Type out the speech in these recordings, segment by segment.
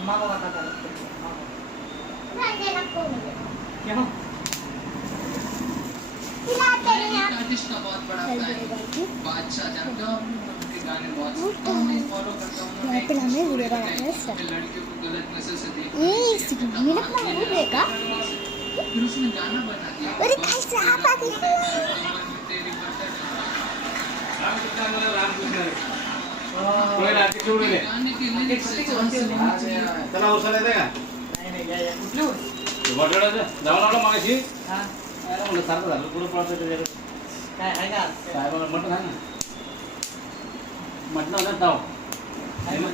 अम्मा को बता था क्यों आर्टिस्ट का बहुत बड़ा फैन बादशाह जानते हो उनके गाने बहुत फॉलो करता हूं मैं हमें वीडियो बनाना है सर लड़कियों को गलत नजर से देखना ये मिनट में हो गएगा फिर उसने गाना बना दिया अरे कैसे आप आ गए तेरी गाने के लिरिक्स त्याला उचल येते का नहीं या कुठले होते बटाट्याचं जाऊन आलो मागाशी हां काय म्हणलं सारखं झालं पुढं पळतं त्याच्याकडे काय आहे का काय म्हणलं मटण आहे ना मटण होतं जाऊ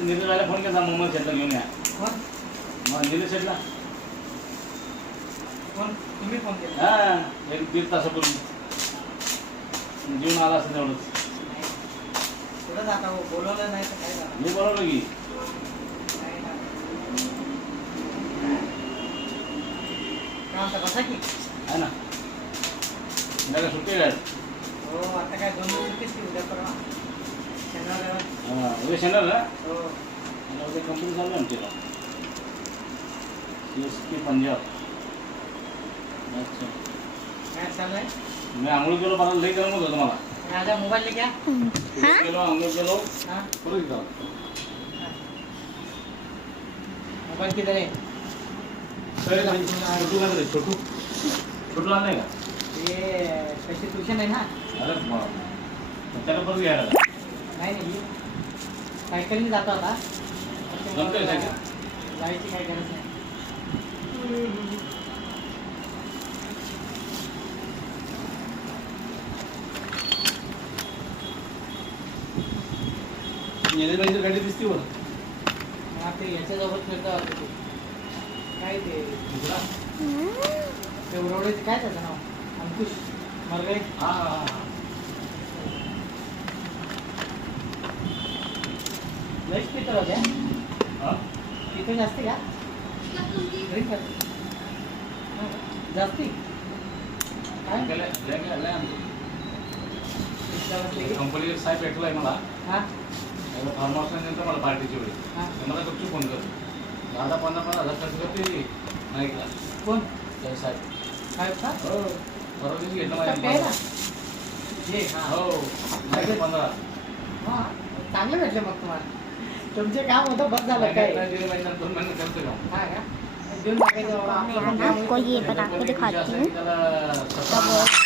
निलेशला फोन केला मोहम्मद शेटला घेऊन या कोण मग निलेश शेटला कोण तुम्ही फोन केला हा एक दीड तासापूर्वी जेवून आला असं तेवढंच कुठं जाता हो बोलवलं नाही तर काय झालं मी बोलवलं की काय ना काम तर बसा की आहे ना त्याला सुट्टी आहे हो आता काय 2 दिवस सुट्टीच की उद्या परवा शनिवार रविवार. हां उद्या शनिवार ना हो मला उद्या कंपनी चालू आहे आमची CSK पंजाब अच्छा काय चालू आहे मी आंघोळ केलो मला लई गरम होत होतं मला राजा मोबाईल लेके आ गेलो आंघोळ केलो हाँ परत गेलो मोबाईल किधर है छोटू का छोटू छोटू आला नाही का ये पैसे ट्यूशन है ना अरे त्याला परत घ्यायला नाही नाही सायकलने जाता होता जमतंय सायकल? जायची काही गरज नाही येण्याची गाडी दिसती बघ मग ते याच्यासोबत फिरता होतं ते काय ते दुसरा ते उरवड्याचं काय त्याचं नाव अंकुश मरगळे हां हां लईच पितर होत्या हां तिथे जास्ती का ड्रिंक करते जास्ती काय कंपनीचे साहेब भेटलाय मला हां फार्म हाऊस नंतर मला पार्टीची वेळी हां मला गपचूप फोन करतो 10-15 हजार खर्च करते नाही का कोण त्याचे साहेब काय होता हो परवा दिवशी घेतलं प्यायला माझ्या ये हां हो 15 हां चांगलं भेटलं मग तुम्हाला तुमचे काम होतं बस झालं काय 2 महिने करतो का हां का देऊन टाकायचं बाबा. मैं आपको ये बना के दिखाती हूँ त्याला तब